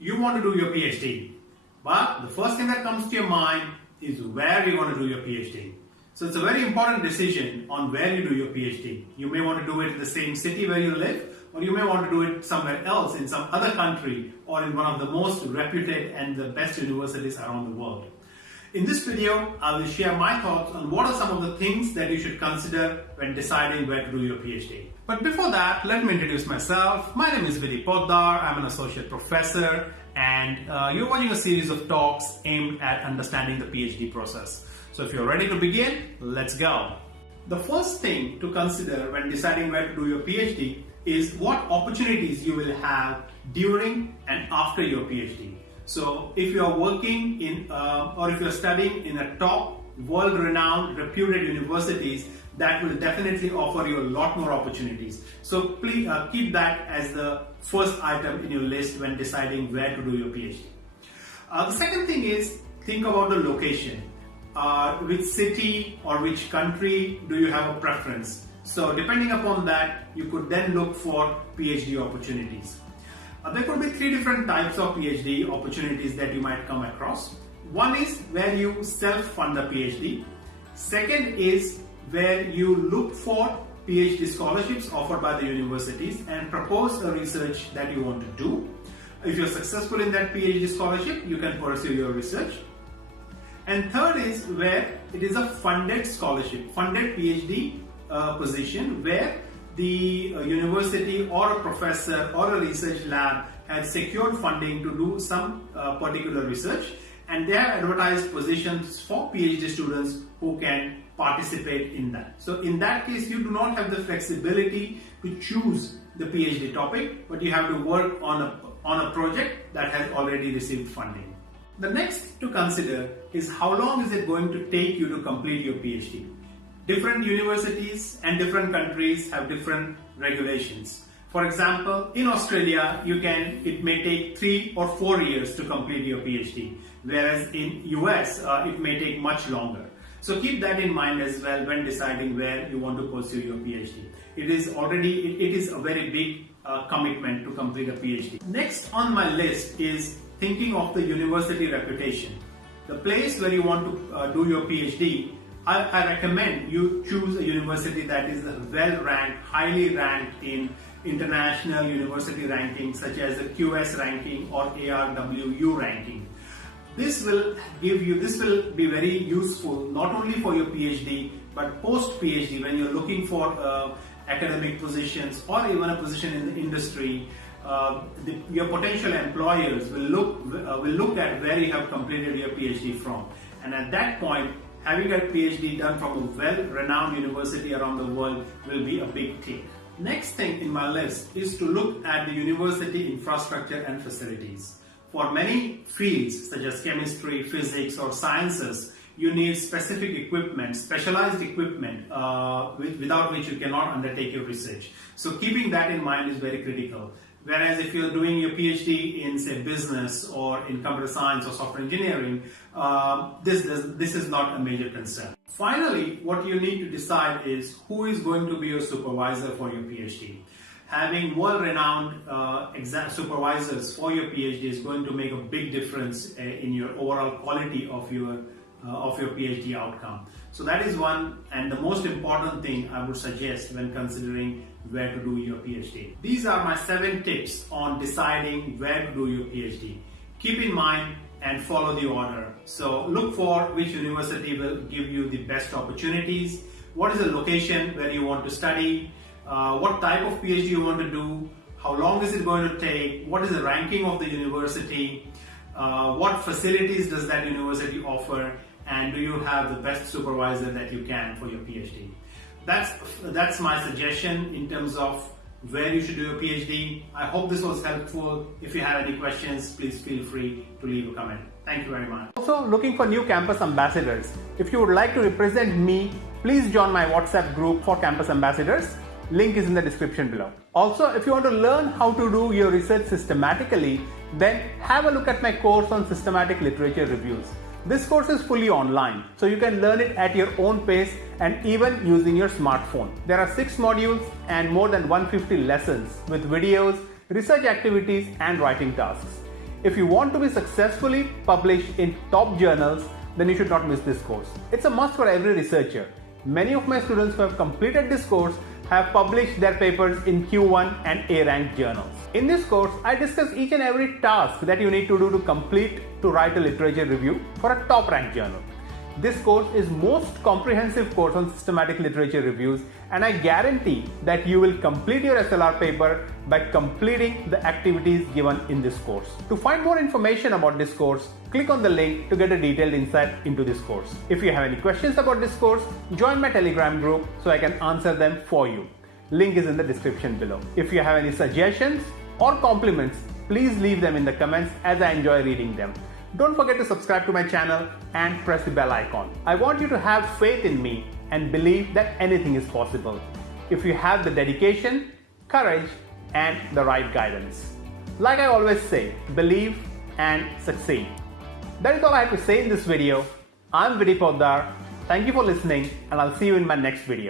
You want to do your PhD, but the first thing that comes to your mind is where you want to do your PhD. So it's a very important decision on where you do your PhD. You may want to do it in the same city where you live, or you may want to do it somewhere else in some other country or in one of the most reputed and the best universities around the world. In this video, I will share my thoughts on what are some of the things that you should consider when deciding where to do your PhD. But before that, let me introduce myself. My name is Vidy Potdar. I'm an associate professor, and you're watching a series of talks aimed at understanding the PhD process. So if you're ready to begin, let's go. The first thing to consider when deciding where to do your PhD is what opportunities you will have during and after your PhD. So if you are working in or if you're studying in a top world-renowned reputed universities, that will definitely offer you a lot more opportunities. So please keep that as the first item in your list when deciding where to do your PhD. The second thing is think about the location. Which city or which country do you have a preference? So depending upon that, you could then look for PhD opportunities. There could be three different types of PhD opportunities that you might come across. One is where you self-fund a PhD. Second is where you look for PhD scholarships offered by the universities and propose a research that you want to do. If you're successful in that PhD scholarship, you can pursue your research. And third is where it is a funded scholarship, funded PhD position where the university or a professor or a research lab has secured funding to do some particular research, and they have advertised positions for PhD students who can participate in that. So in that case, you do not have the flexibility to choose the PhD topic, but you have to work on a project that has already received funding. The next to consider is how long is it going to take you to complete your PhD. Different universities and different countries have different regulations. For example, in Australia, it may take 3 or 4 years to complete your PhD, whereas in US, it may take much longer. So keep that in mind as well when deciding where you want to pursue your PhD. It is a very big commitment to complete a PhD. Next on my list is thinking of the university reputation. The place where you want to do your PhD, I recommend you choose a university that is well-ranked, highly ranked in international university rankings such as the QS ranking or ARWU ranking. This will be very useful not only for your PhD but post-PhD when you're looking for academic positions or even a position in the industry. Your potential employers will look at where you have completed your PhD from, and at that point, having a PhD done from a well-renowned university around the world will be a big tick. Next thing in my list is to look at the university infrastructure and facilities. For many fields such as chemistry, physics, or sciences, you need specific equipment, specialized equipment, without which you cannot undertake your research. So keeping that in mind is very critical. Whereas if you're doing your PhD in, say, business or in computer science or software engineering, this is not a major concern. Finally, what you need to decide is who is going to be your supervisor for your PhD. Having well-renowned supervisors for your PhD is going to make a big difference in your overall quality of your PhD outcome. So that is one and the most important thing I would suggest when considering where to do your PhD. These are my 7 tips on deciding where to do your PhD. Keep in mind and follow the order. So look for which university will give you the best opportunities, what is the location where you want to study, what type of PhD you want to do, how long is it going to take, what is the ranking of the university, what facilities does that university offer, and do you have the best supervisor that you can for your PhD. That's my suggestion in terms of where you should do your PhD. I hope this was helpful. If you have any questions, please feel free to leave a comment. Thank you very much. Also looking for new campus ambassadors. If you would like to represent me, please join my WhatsApp group for campus ambassadors. Link is in the description below. Also, if you want to learn how to do your research systematically, then have a look at my course on systematic literature reviews. This course is fully online, so you can learn it at your own pace and even using your smartphone. There are 6 modules and more than 150 lessons with videos, research activities and writing tasks. If you want to be successfully published in top journals, then you should not miss this course. It's a must for every researcher. Many of my students who have completed this course have published their papers in Q1 and A-ranked journals. In this course, I discuss each and every task that you need to do to write a literature review for a top-ranked journal. This course is most comprehensive course on systematic literature reviews, and I guarantee that you will complete your SLR paper by completing the activities given in this course. To find more information about this course, click on the link to get a detailed insight into this course. If you have any questions about this course, join my Telegram group so I can answer them for you. Link is in the description below. If you have any suggestions or compliments, please leave them in the comments as I enjoy reading them. Don't forget to subscribe to my channel and press the bell icon. I want you to have faith in me and believe that anything is possible if you have the dedication, courage, and the right guidance. Like I always say, believe and succeed. That is all I have to say in this video. I'm Vidy Potdar. Thank you for listening, and I'll see you in my next video.